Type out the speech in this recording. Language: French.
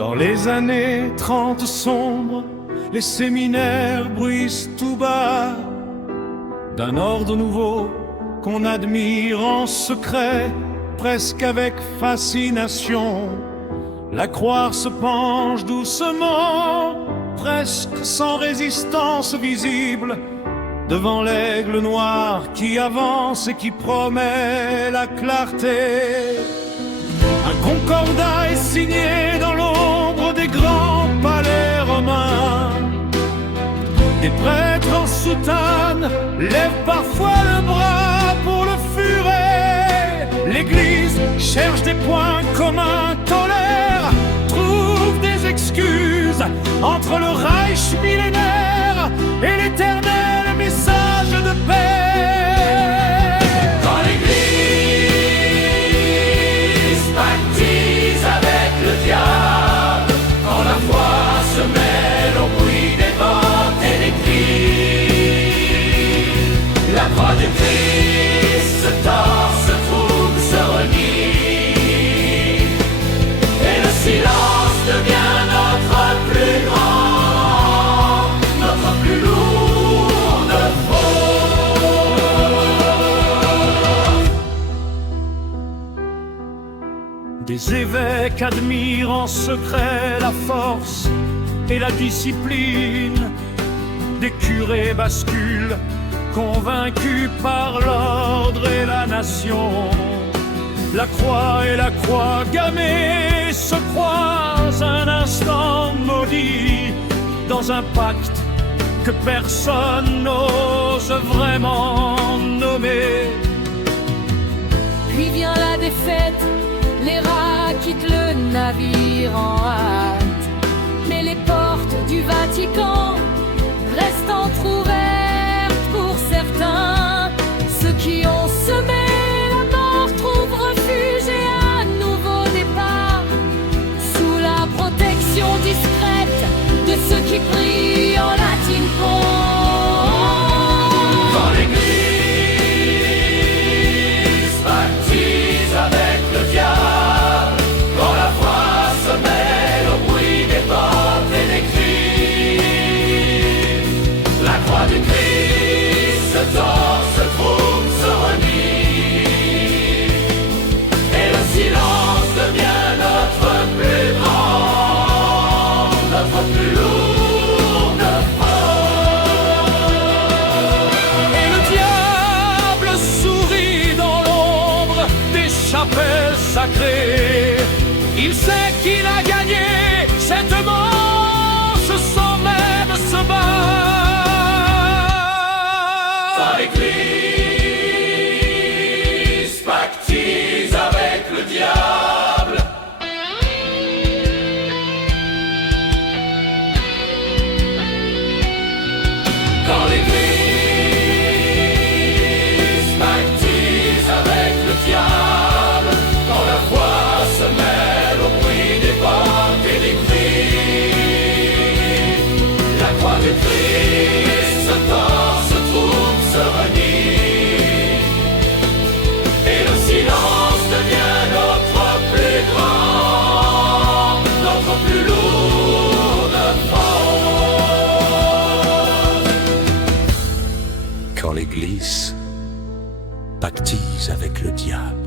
Dans les années 30 sombres, les séminaires bruissent tout bas d'un ordre nouveau qu'on admire en secret, presque avec fascination. La croix se penche doucement, presque sans résistance visible, devant l'aigle noir qui avance et qui promet la clarté. Un concordat est signé dans l'ombre des grands palais romains. Des prêtres en soutane lèvent parfois le bras pour le furet. L'Église cherche des points communs, tolère, trouve des excuses entre le Reich millénaire et l'éternel message de paix. Quand l'Église pactise avec le diable, quand la foi se mêle au bruit des vents et des cris, la croix du Christ se tord, se trouve, se renie, et le silence devient notre plus grand, notre plus lourde faute. Des évêques admirent en secret la force et la discipline. Des curés basculent, convaincus par l'ordre et la nation. La croix et la croix gammée se croisent un instant maudit dans un pacte que personne n'ose vraiment nommer. Puis vient la défaite, les rats quittent le navire en hâte. Mais les portes du Vatican restent entr'ouvertes pour certains. Ceux qui ont semé la mort trouvent refuge et un nouveau départ, sous la protection discrète de ceux qui prient en latin Quand l'Église pactise avec le diable, quand la foi se mêle au bruit des portes et des cris, la croix du Christ se tord, se trouve, se renie, et le silence devient notre plus grand, notre plus lourde faute. Et le diable sourit dans l'ombre des chapelles sacrées. Il sait qu'il a gagné cette manche sans même se battre. Quand l'Église pactise avec le diable, quand l'Église pactise avec le diable, quand la foi se mêle au bruit des portes et des cris, la croix du Christ se tord, se trouve, se renie, et le silence devient notre plus grand, notre plus lourde faute. Quand l'Église pactise avec le diable,